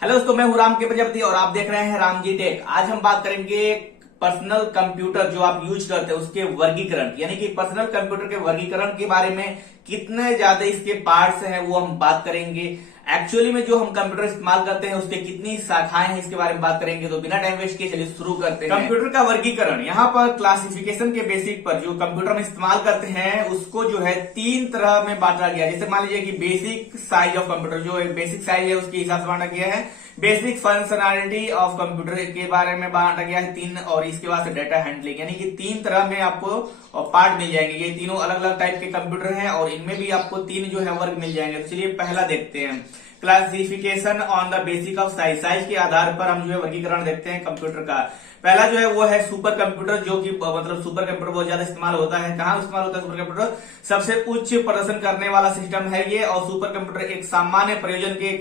Hello दोस्तों, मैं हूं राम के प्रजापति और आप देख रहे हैं राम जी टेक। आज हम बात करेंगे पर्सनल कंप्यूटर जो आप यूज करते हैं उसके वर्गीकरण, यानी कि पर्सनल कंप्यूटर के वर्गीकरण के बारे में कितने ज्यादा इसके पार्ट्स हैं वो हम बात करेंगे। एक्चुअली में जो हम कंप्यूटर इस्तेमाल करते हैं उसके कितनी शाखाएं हैं इसके बारे में बात करेंगे। तो बिना टाइम वेस्ट किए चलिए शुरू करते हैं। कंप्यूटर का वर्गीकरण, यहाँ पर क्लासिफिकेशन के बेसिक पर जो कंप्यूटर में इस्तेमाल करते हैं उसको जो है 3 तरह में बांटा गया। जैसे मान लीजिए कि बेसिक साइज ऑफ कंप्यूटर, जो बेसिक साइज है उसके हिसाब से बांटा गया है। बेसिक फंक्शनैलिटी ऑफ कंप्यूटर के बारे में बांटा गया है 3, और इसके बाद से डाटा हैंडलिंग, यानी कि 3 तरह में आपको पार्ट मिल जाएंगे। ये तीनों अलग अलग टाइप के कंप्यूटर हैं और इनमें भी आपको 3 जो है वर्ग मिल जाएंगे। तो चलिए पहला देखते हैं, classification on the basic of size. Size के आधार पर हम जो है वर्गीकरण देखते हैं कंप्यूटर का। पहला जो है वो है सुपर कंप्यूटर, जो कि मतलब सुपर कंप्यूटर बहुत ज्यादा इस्तेमाल होता है। कहाँ इस्तेमाल होता है सुपर कंप्यूटर? सबसे उच्च प्रदर्शन करने वाला सिस्टम है ये। और सुपर कंप्यूटर एक सामान्य प्रयोजन के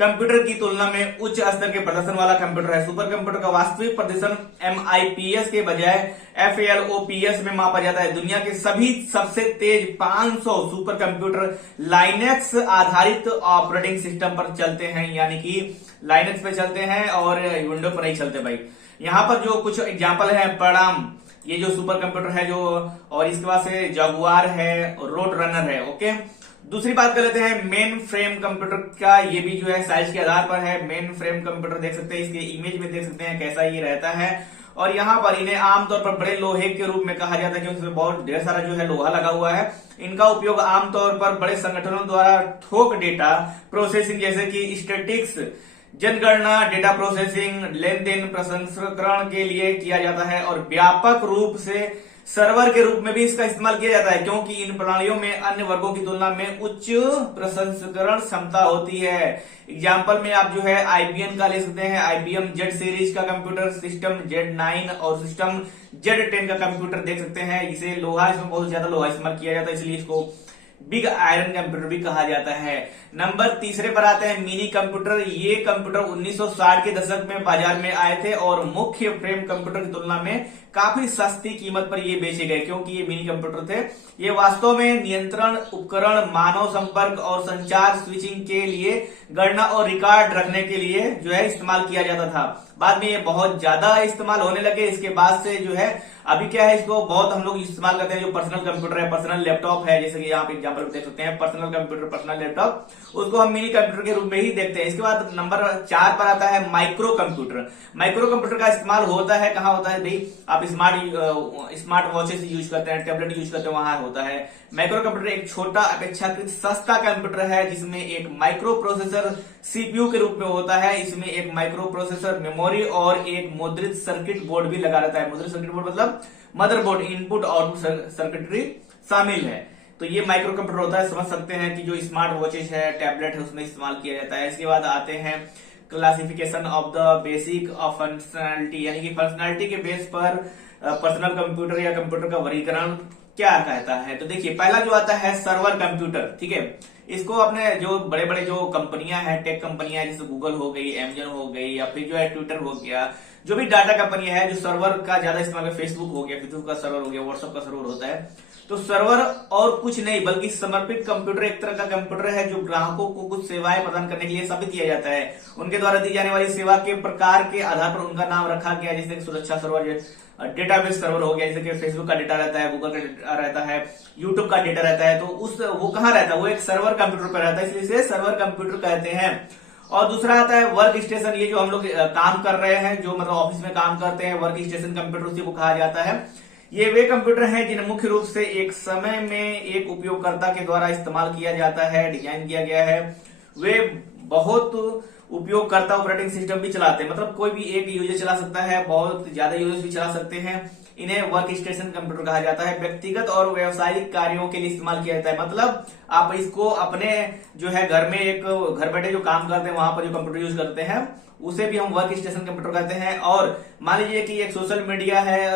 कंप्यूटर की तुलना में उच्च स्तर के प्रदर्शन वाला कंप्यूटर है। सुपर कंप्यूटर का वास्तविक प्रदर्शन MIPS के बजाय FLOPS में मापा जाता है। दुनिया के सभी सबसे तेज 500 सुपर कंप्यूटर लाइनेक्स आधारित ऑपरेटिंग सिस्टम पर चलते हैं, यानी कि लाइनेक्स पे चलते हैं और विंडो पर नहीं चलते भाई। यहाँ पर जो कुछ एग्जाम्पल है, पड़ाम ये जो सुपर कंप्यूटर है जो, और इसके बाद से जगुआर है, रोड रनर है। ओके, दूसरी बात कर लेते हैं मेन फ्रेम कंप्यूटर का। ये भी जो है साइज के आधार पर है। मेन फ्रेम कंप्यूटर देख सकते हैं, इसके इमेज में देख सकते हैं कैसा ये रहता है। और यहाँ पर इन्हें आमतौर पर बड़े लोहे के रूप में कहा जाता है क्योंकि इसमें बहुत ढेर सारा जो है लोहा लगा हुआ है। इनका उपयोग आमतौर पर बड़े संगठनों द्वारा थोक डेटा प्रोसेसिंग जैसे कि स्टैटिस्टिक्स, जनगणना, डेटा प्रोसेसिंग, लेन देन प्रसंस्करण के लिए किया जाता है। और व्यापक रूप से सर्वर के रूप में भी इसका इस्तेमाल किया जाता है क्योंकि इन प्रणालियों में अन्य वर्गों की तुलना में उच्च प्रसंस्करण क्षमता होती है। एग्जाम्पल में आप जो है IBM का ले सकते हैं। IBM Z सीरीज का कंप्यूटर, सिस्टम Z9 और सिस्टम Z10 का कंप्यूटर देख सकते हैं। इसे लोहा, इसमें बहुत ज्यादा लोहा इस्तेमाल किया जाता है, इसलिए इसको बिग आयरन कंप्यूटर भी कहा जाता है। नंबर तीसरे पर आते हैं मिनी कंप्यूटर। ये कंप्यूटर 1960 के दशक में बाजार में आए थे और मुख्य फ्रेम कंप्यूटर की तुलना में काफी सस्ती कीमत पर ये बेचे गए क्योंकि ये मिनी कंप्यूटर थे। ये वास्तव में नियंत्रण उपकरण, मानव संपर्क और संचार स्विचिंग के लिए, गणना और रिकॉर्ड रखने के लिए जो है इस्तेमाल किया जाता था। बाद में ये बहुत ज्यादा इस्तेमाल होने लगे। इसके बाद से जो है अभी क्या है, इसको बहुत हम लोग इस्तेमाल करते हैं। जो पर्सनल कंप्यूटर है, पर्सनल लैपटॉप है, जैसे कि यहाँ पे एग्जाम्पल देख सकते हैं, पर्सनल कंप्यूटर, पर्सनल लैपटॉप, उसको हम मिनी कंप्यूटर के रूप में ही देखते हैं। इसके बाद नंबर 4 पर आता है माइक्रो कंप्यूटर। माइक्रो कंप्यूटर का इस्तेमाल होता है, कहाँ होता है भाई? आप स्मार्ट वॉचेस यूज करते हैं, टैबलेट यूज करते हैं, वहां होता है। माइक्रो कंप्यूटर एक छोटा अपेक्षाकृत सस्ता कंप्यूटर है जिसमें एक माइक्रो प्रोसेसर CPU के रूप में होता है। इसमें एक माइक्रो प्रोसेसर, मेमोरी और एक मुद्रित सर्किट बोर्ड भी लगा रहता है। मुद्रित सर्किट बोर्ड मतलब मदरबोर्ड, इनपुट आउटपुट सर्किटरी शामिल है। तो ये माइक्रो कंप्यूटर होता है। समझ सकते हैं कि जो स्मार्ट वॉचेस है, टैबलेट है, उसमें इस्तेमाल किया जाता है। इसके बाद आते हैं classification of the basic of functionality, यानी कि फंक्शनैलिटी के बेस पर पर्सनल कंप्यूटर या कंप्यूटर का वर्गीकरण क्या कहता है। तो देखिए पहला जो आता है सर्वर कंप्यूटर, ठीक है। इसको अपने जो बड़े बड़े जो कंपनियां हैं, टेक कंपनियां हैं, जैसे गूगल हो गई, Amazon हो गई, या फिर जो है ट्विटर हो गया, जो भी डाटा कंपनी है जो सर्वर का ज्यादा इस्तेमाल, फेसबुक हो गया, फेसबुक का सर्वर हो गया, व्हाट्सएप का सर्वर होता है। तो सर्वर और कुछ नहीं बल्कि समर्पित कंप्यूटर एक तरह का कंप्यूटर है जो ग्राहकों को कुछ सेवाएं प्रदान करने के लिए स्थापित किया जाता है। उनके द्वारा दी जाने वाली सेवा के प्रकार के आधार पर उनका नाम रखा गया, जैसे सुरक्षा सर्वर, डेटाबेस सर्वर हो गया, जैसे कि फेसबुक का डेटा रहता है, गूगल का डेटा रहता है, यूट्यूब का डेटा रहता है। तो वो कहाँ रहता है? वो एक सर्वर कंप्यूटर पर रहता है, इसलिए इसे सर्वर कंप्यूटर कहते हैं। और दूसरा आता है वर्क स्टेशन। ये जो हम लोग काम कर रहे हैं, जो मतलब ऑफिस में काम करते हैं, वर्क स्टेशन कंप्यूटर उसी को कहा जाता है। ये वे कंप्यूटर हैं जिन्हें मुख्य रूप से एक समय में एक उपयोगकर्ता के द्वारा इस्तेमाल किया जाता है, डिजाइन किया गया है। वे बहुत उपयोगकर्ता ऑपरेटिंग सिस्टम भी चलाते हैं, मतलब कोई भी एक यूजर चला सकता है, बहुत ज्यादा यूजर्स भी चला सकते हैं। इन्हें वर्क स्टेशन कंप्यूटर कहा जाता है। व्यक्तिगत और व्यावसायिक कार्यों के लिए इस्तेमाल किया जाता है, मतलब आप इसको अपने जो है घर में एक घर बैठे जो काम करते हैं वहां पर जो कंप्यूटर यूज करते हैं उसे भी हम वर्क स्टेशन कंप्यूटर कहते हैं। और मान लीजिए कि एक सोशल मीडिया है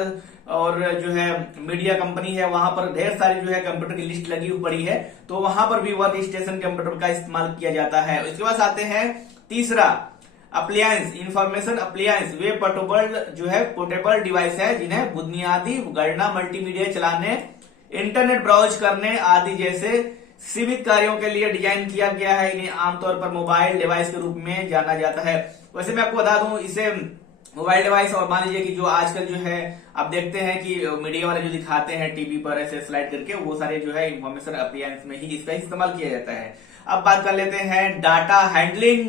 और जो है मीडिया कंपनी है, वहां पर ढेर सारी जो है कंप्यूटर की लिस्ट लगी हुई पड़ी है, तो वहां पर भी वर्क स्टेशन कंप्यूटर का इस्तेमाल किया जाता है। इसके बाद आते हैं तीसरा, अप्लायंस, इंफॉर्मेशन अप्लायंस। वे पोर्टेबल डिवाइस है जिन्हें बुनियादी गणना, मल्टीमीडिया चलाने, इंटरनेट ब्राउज करने आदि जैसे सीमित कार्यों के लिए डिजाइन किया गया है। इन्हें आमतौर पर मोबाइल डिवाइस के रूप में जाना जाता है। वैसे मैं आपको बता दूं, इसे मोबाइल डिवाइस और मान लीजिए कि जो आजकल जो है आप देखते हैं कि मीडिया वाले जो दिखाते हैं टीवी पर ऐसे स्लाइड करके, वो सारे जो है इंफॉर्मेशन अप्लायंस में ही इसका इस्तेमाल किया जाता है। अब बात कर लेते हैं डाटा हैंडलिंग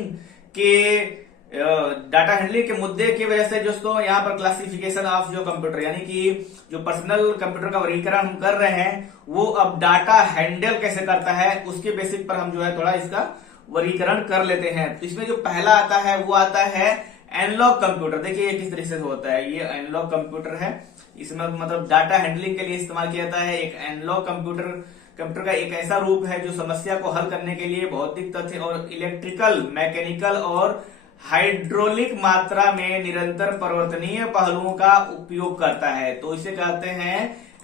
के मुद्दे की वजह से दोस्तों यहाँ पर क्लासिफिकेशन ऑफ जो कंप्यूटर, यानी कि जो पर्सनल कंप्यूटर का वर्गीकरण हम कर रहे हैं, वो अब डाटा हैंडल कैसे करता है उसके बेसिक पर हम जो है थोड़ा इसका वर्गीकरण कर लेते हैं। तो इसमें जो पहला आता है वो आता है एनालॉग कंप्यूटर। देखिए ये किस तरीके से होता है, ये एनालॉग कंप्यूटर है। इसमें मतलब डाटा हैंडलिंग के लिए इस्तेमाल किया जाता है। एक एनालॉग कंप्यूटर का एक ऐसा रूप है जो समस्या को हल करने के लिए भौतिक तथ्य और इलेक्ट्रिकल, मैकेनिकल और हाइड्रोलिक मात्रा में निरंतर परिवर्तनीय पहलुओं का उपयोग करता है। तो इसे कहते हैं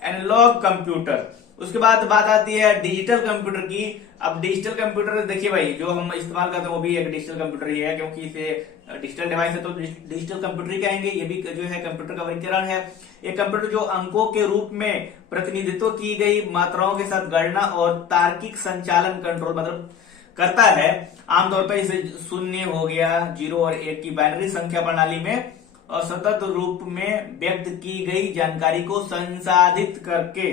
एनालॉग कंप्यूटर। उसके बाद बात आती है डिजिटल कंप्यूटर की। अब डिजिटल कंप्यूटर देखिए भाई, जो हम इस्तेमाल करते हैं वो भी एक डिजिटल कंप्यूटर ही है, क्योंकि इसे डिजिटल डिवाइस है तो डिजिटल कंप्यूटर ही कहेंगे। ये भी जो है कंप्यूटर का वर्गीकरण है। एक कंप्यूटर जो अंकों के रूप में प्रतिनिधित्व की गई मात्राओं के साथ गणना और तार्किक संचालन कंट्रोल मतलब करता है। आमतौर पर इसे 0 हो गया, 0 और 1 की बाइनरी संख्या प्रणाली में असतत रूप में व्यक्त की गई जानकारी को संसाधित करके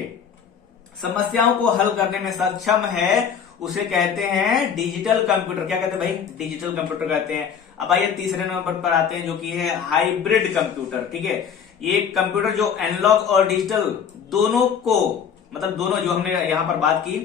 समस्याओं को हल करने में सक्षम है, उसे कहते हैं डिजिटल कंप्यूटर। क्या कहते हैं भाई? डिजिटल कंप्यूटर कहते हैं। अब आइए तीसरे नंबर पर आते हैं, जो कि है हाइब्रिड कंप्यूटर। ठीक है, ये कंप्यूटर जो एनालॉग और डिजिटल दोनों को, मतलब दोनों जो हमने यहां पर बात की,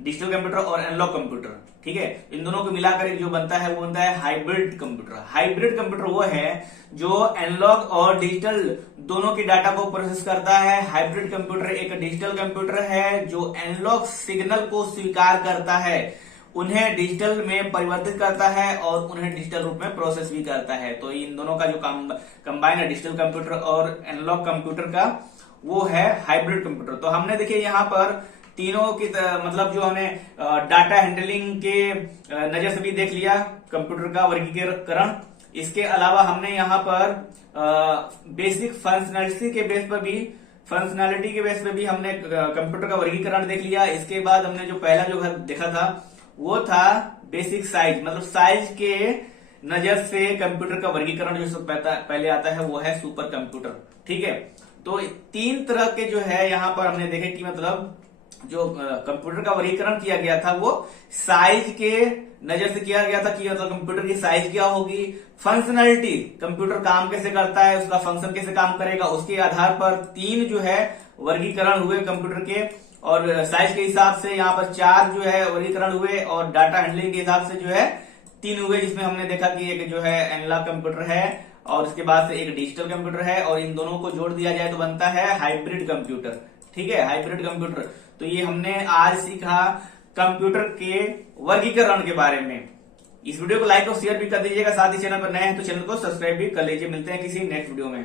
डिजिटल कंप्यूटर और एनालॉग कंप्यूटर, ठीक है, इन दोनों को मिलाकर जो बनता है वो बनता है हाइब्रिड कंप्यूटर। हाइब्रिड कंप्यूटर वो है जो एनालॉग और डिजिटल दोनों की डाटा को प्रोसेस करता है। हाइब्रिड कंप्यूटर एक डिजिटल कंप्यूटर है जो एनालॉग सिग्नल को स्वीकार करता है, उन्हें डिजिटल में परिवर्तित करता है और उन्हें डिजिटल रूप में प्रोसेस भी करता है। तो इन दोनों का जो कंबाइन है डिजिटल कंप्यूटर और एनालॉग कंप्यूटर का, वो है हाइब्रिड कंप्यूटर। तो हमने देखिए यहाँ पर तीनों की मतलब जो हमने डाटा हैंडलिंग के नजर से भी देख लिया कंप्यूटर का वर्गीकरण। इसके अलावा हमने यहाँ पर बेसिक फंक्शनैलिटी के बेस पर भी हमने कंप्यूटर का वर्गीकरण देख लिया। इसके बाद हमने जो पहला जो देखा था वो था बेसिक साइज, मतलब साइज के नजर से कंप्यूटर का वर्गीकरण जो सबसे पहले आता है वो है सुपर कंप्यूटर। ठीक है, तो 3 तरह के जो है यहाँ पर हमने देखे कि मतलब जो कंप्यूटर का वर्गीकरण किया गया था वो साइज के नजर से किया गया था कि मतलब कंप्यूटर की साइज क्या होगी, फंक्शनैलिटी, कंप्यूटर काम कैसे करता है, उसका फंक्शन कैसे काम करेगा, उसके आधार पर 3 जो है वर्गीकरण हुए कंप्यूटर के। और साइज के हिसाब से यहाँ पर 4 जो है वर्गीकरण हुए और डाटा हैंडलिंग के हिसाब से जो है 3 हुए, जिसमें हमने देखा कि एक जो है एनालॉग कंप्यूटर है और उसके बाद से एक डिजिटल कंप्यूटर है और इन दोनों को जोड़ दिया जाए तो बनता है हाइब्रिड कंप्यूटर। ठीक है, हाइब्रिड कंप्यूटर। तो ये हमने आज सीखा कंप्यूटर के वर्गीकरण के बारे में। इस वीडियो को लाइक और शेयर भी कर दीजिएगा, साथ ही चैनल पर नए हैं तो चैनल को सब्सक्राइब भी कर लीजिए। मिलते हैं किसी नेक्स्ट वीडियो में।